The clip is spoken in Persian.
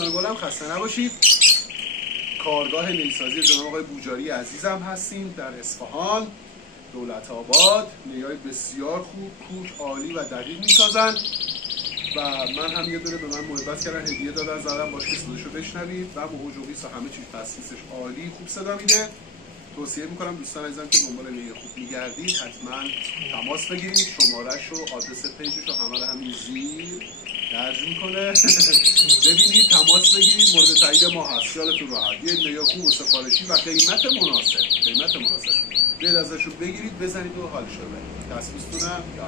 دوستان گلم خسته نباشید. کارگاه نیسازی جناب آقای بوجاری عزیزم هستیم در اصفهان دولت آباد. نیای بسیار خوب، کوک عالی و دقیق میسازن و من هم یه دونه به من محبت کردن، هدیه دادن، زدم باش که صداشو بشنوید و موجودیس و همه چیز تاسیسش عالی، خوب صدا میده. توصیه میکنم دوستان عزیزم که دنبال نیای خوب میگردید حتما تماس بگیرید. شماره‌ش و آدرس پیجش و همه رو همین زیر درج میکنه. ببینید، تماس بگیرید، مورد تایید ما هست. یادتون راحت یه نیای خوب و سفارشی و قیمت مناسب بیاید ازشون بگیرید، بزنید و حالش رو ببرید. دستبوستونم یا